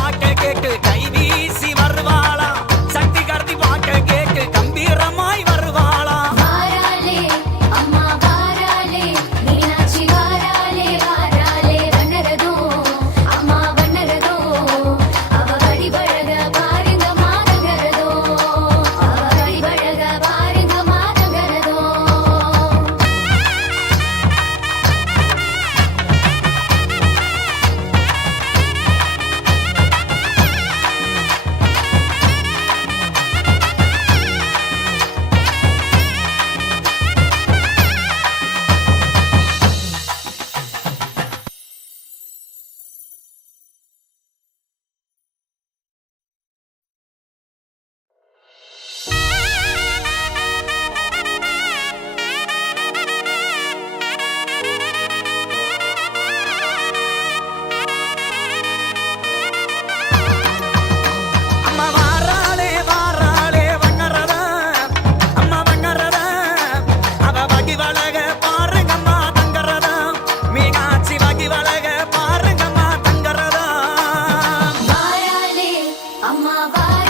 பாட்டை கேட்டு கைவீசி வருவாளாம். I'm a body.